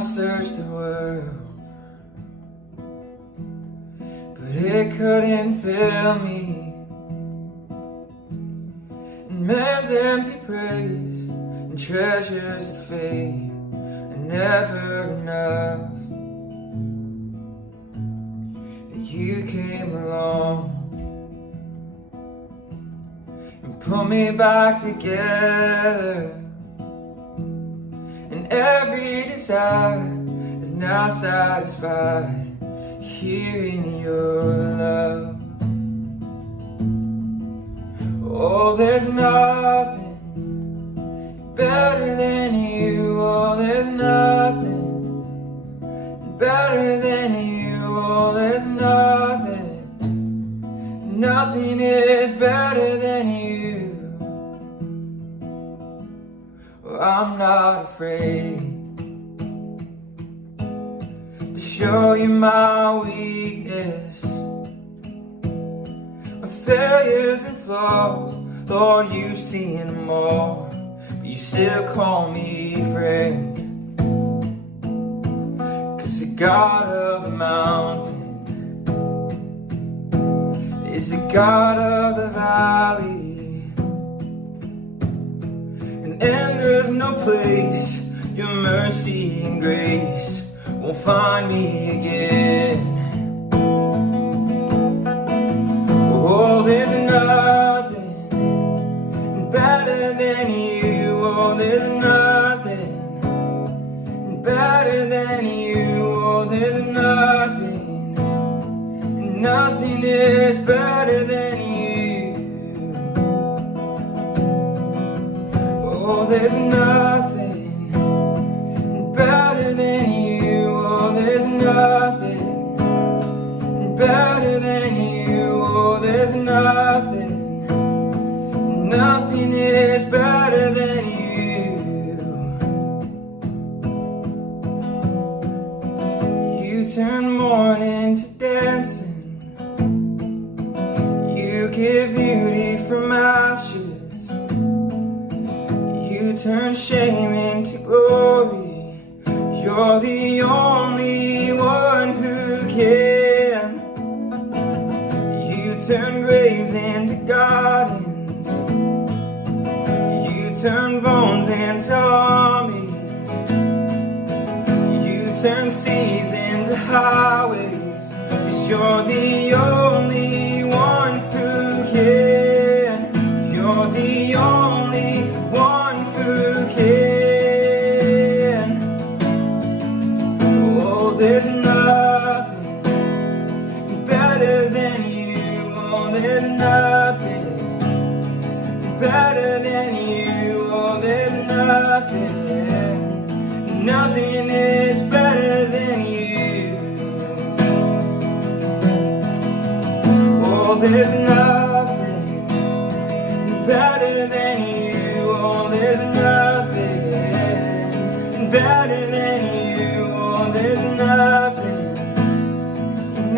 I've searched the world, but it couldn't fill me. And man's empty praise and treasures that fade are never enough. You came along and put me back together, and every desire is now satisfied here in your love. Oh, there's nothing better than you. Oh, there's nothing better than you. Oh, there's nothing is better than you. Oh, I'm not afraid to show you my weakness, my failures and flaws. Lord, you've seen them all, but you still call me friend. 'Cause the God of the mountain is the God of the valley, and there's no place your mercy and grace won't find me again. Oh, there's nothing better than you. Oh, there's nothing better than you. Oh, there's nothing is better than you. Oh, there's nothing better than you. Oh, there's nothing better than you. Oh, there's nothing is better than you. You turn mourning to dancing, you give beauty from ashes, you turn shame into glory. You're the only one who can. You turn graves into gardens, you turn bones into armies, you turn seas into highways. 'Cause you're the only one who can. You're the only one who can. Oh, there's nothing better than you. Oh, there's nothing better than you. Oh, there's nothing is better than you. Oh, there's nothing better than you. Oh, there's nothing better than you. Oh, there's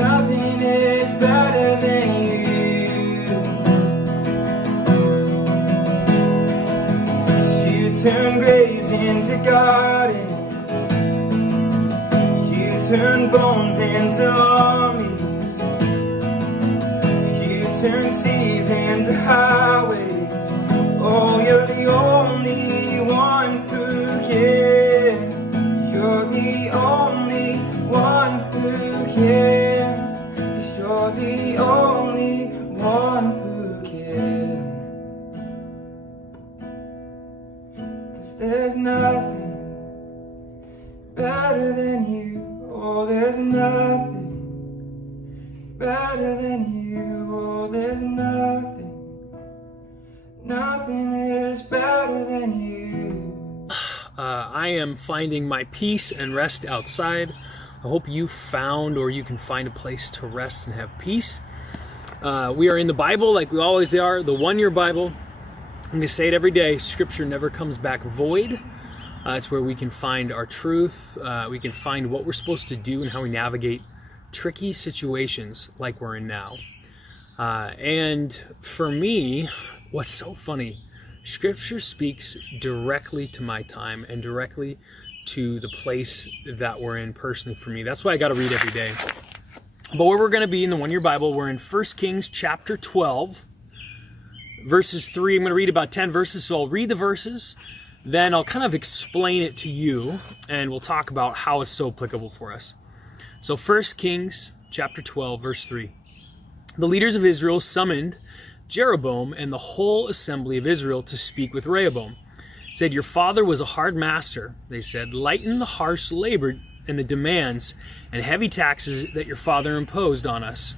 nothing is better than you. 'Cause you turn graves into gardens, you turn bones into armies, you turn seas into highways. Oh, you're the only one who can. You're the only one who can. 'Cause you're the only one who can. 'Cause there's nothing better than you. Oh, there's nothing better than you. Oh, there's nothing is better than you. I am finding my peace and rest outside. I hope you found, or you can find a place to rest and have peace. We are in the Bible like we always are, the one-year Bible. I'm going to say it every day, Scripture never comes back void. It's where we can find our truth. We can find what we're supposed to do and how we navigate tricky situations like we're in now. And for me, what's so funny, Scripture speaks directly to my time and directly to the place that we're in personally for me. That's why I got to read every day. But where we're going to be in the one-year Bible, we're in 1 Kings chapter 12, verses 3. I'm going to read about 10 verses, so I'll read the verses, then I'll kind of explain it to you, and we'll talk about how it's so applicable for us. So 1 Kings chapter 12, verse 3. The leaders of Israel summoned Jeroboam and the whole assembly of Israel to speak with Rehoboam. Said, "Your father was a hard master," they said. "Lighten the harsh labor and the demands and heavy taxes that your father imposed on us.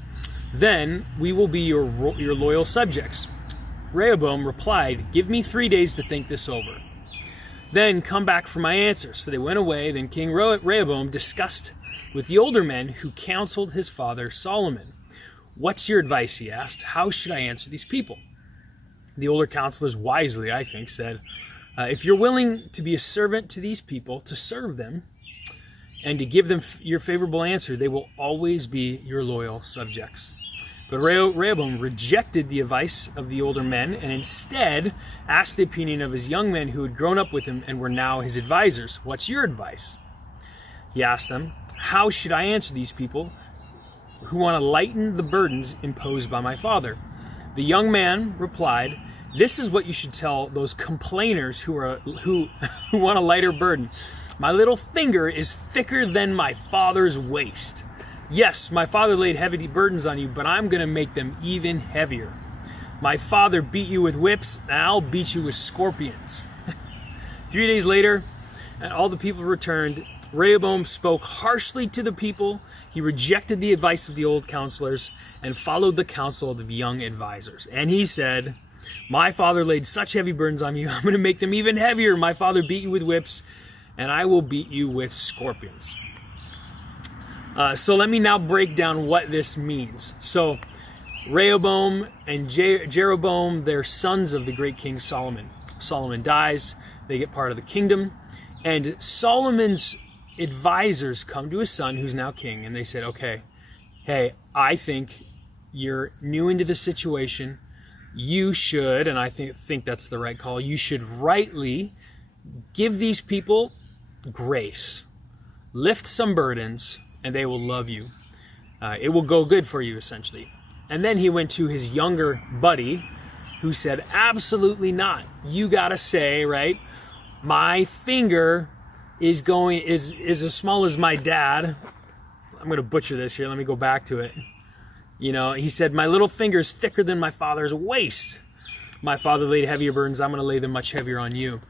Then we will be your loyal subjects." Rehoboam replied, "Give me 3 days to think this over. Then come back for my answer." So they went away. Then King Rehoboam discussed with the older men who counseled his father Solomon. "What's your advice?" he asked. "How should I answer these people?" The older counselors wisely, I think, said, "If you're willing to be a servant to these people, to serve them, and to give them your favorable answer, they will always be your loyal subjects." But Rehoboam rejected the advice of the older men and instead asked the opinion of his young men who had grown up with him and were now his advisors. "What's your advice?" He asked them. "How should I answer these people who want to lighten the burdens imposed by my father?" The young man replied, "This is what you should tell those complainers who want a lighter burden. My little finger is thicker than my father's waist. Yes, my father laid heavy burdens on you, but I'm going to make them even heavier. My father beat you with whips, and I'll beat you with scorpions." 3 days later, and all the people returned. Rehoboam spoke harshly to the people. He rejected the advice of the old counselors and followed the counsel of the young advisors. And he said, "My father laid such heavy burdens on you, I'm going to make them even heavier. My father beat you with whips, and I will beat you with scorpions." So let me now break down what this means. So Rehoboam and Jeroboam, they're sons of the great king Solomon. Solomon dies, they get part of the kingdom, and Solomon's advisors come to his son, who's now king, and they said, "Okay, hey, I think you're new into the situation. You should," and I think that's the right call, "you should rightly give these people grace. Lift some burdens, and they will love you. It will go good for you," essentially. And then he went to his younger buddy, who said, "Absolutely not. You gotta say, right, my finger is as small as my dad." I'm going to butcher this here. Let me go back to it. He said, "My little finger is thicker than my father's waist. My father laid heavier burdens. I'm going to lay them much heavier on you."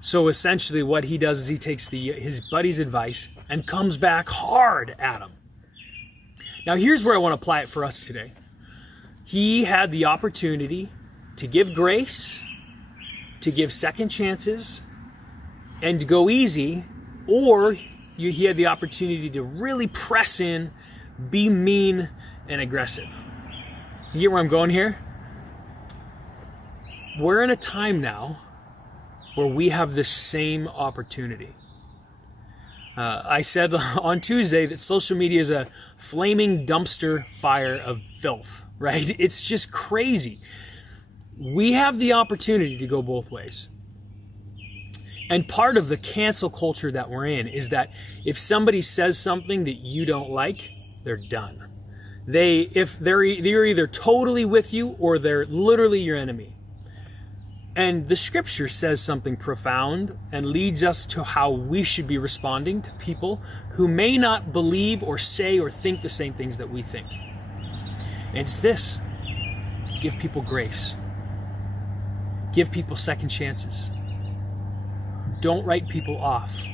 So essentially what he does is he takes his buddy's advice and comes back hard at him. Now here's where I want to apply it for us today. He had the opportunity to give grace, to give second chances, and to go easy, or he had the opportunity to really press in, be mean and aggressive. You get where I'm going here? We're in a time now where we have the same opportunity. I said on Tuesday that social media is a flaming dumpster fire of filth, right? It's just crazy. We have the opportunity to go both ways. And part of the cancel culture that we're in is that if somebody says something that you don't like, they're done. They're either totally with you or they're literally your enemy. And the scripture says something profound and leads us to how we should be responding to people who may not believe or say or think the same things that we think. And it's this: give people grace. Give people second chances. Don't write people off.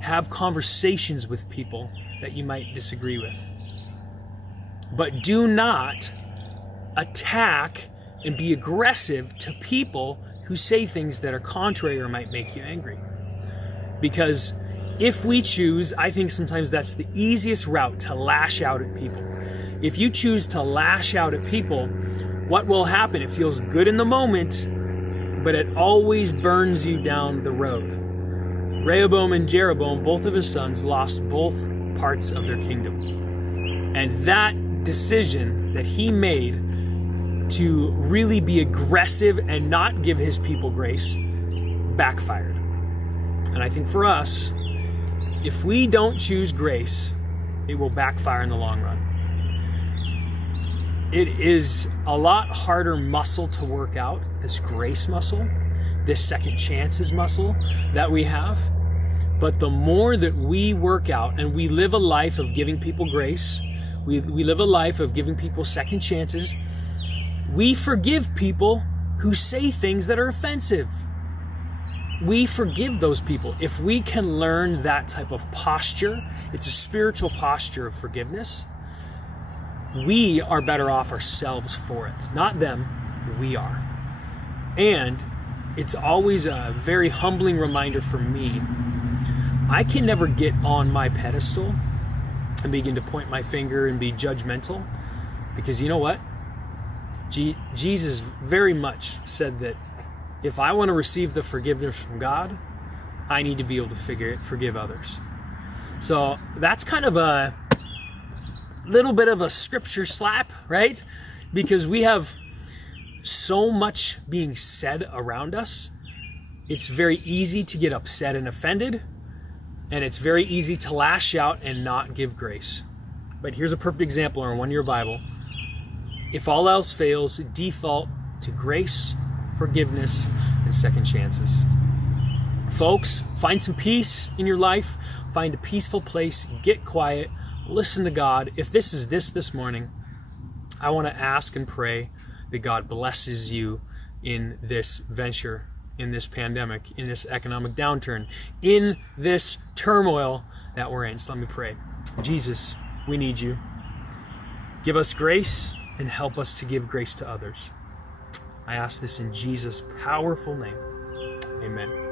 Have conversations with people that you might disagree with. But do not attack and be aggressive to people who say things that are contrary or might make you angry. Because if we choose, I think sometimes that's the easiest route to lash out at people. If you choose to lash out at people, what will happen? It feels good in the moment, but it always burns you down the road. Rehoboam and Jeroboam, both of his sons, lost both parts of their kingdom. And that decision that he made to really be aggressive and not give his people grace backfired. And I think for us, if we don't choose grace, it will backfire in the long run. It is a lot harder muscle to work out, this grace muscle, this second chances muscle that we have. But the more that we work out and we live a life of giving people grace, we live a life of giving people second chances, we forgive people who say things that are offensive. We forgive those people. If we can learn that type of posture, it's a spiritual posture of forgiveness, we are better off ourselves for it. Not them, we are. And it's always a very humbling reminder for me. I can never get on my pedestal and begin to point my finger and be judgmental, because you know what? Jesus very much said that if I want to receive the forgiveness from God, I need to be able to forgive others. So that's kind of a little bit of a scripture slap, right? Because we have so much being said around us. It's very easy to get upset and offended, and it's very easy to lash out and not give grace. But here's a perfect example in our one-year Bible. If all else fails, default to grace, forgiveness, and second chances. Folks, find some peace in your life. Find a peaceful place. Get quiet. Listen to God. If this is this morning, I want to ask and pray that God blesses you in this venture, in this pandemic, in this economic downturn, in this turmoil that we're in. So let me pray. Jesus, we need you. Give us grace and help us to give grace to others. I ask this in Jesus' powerful name. Amen.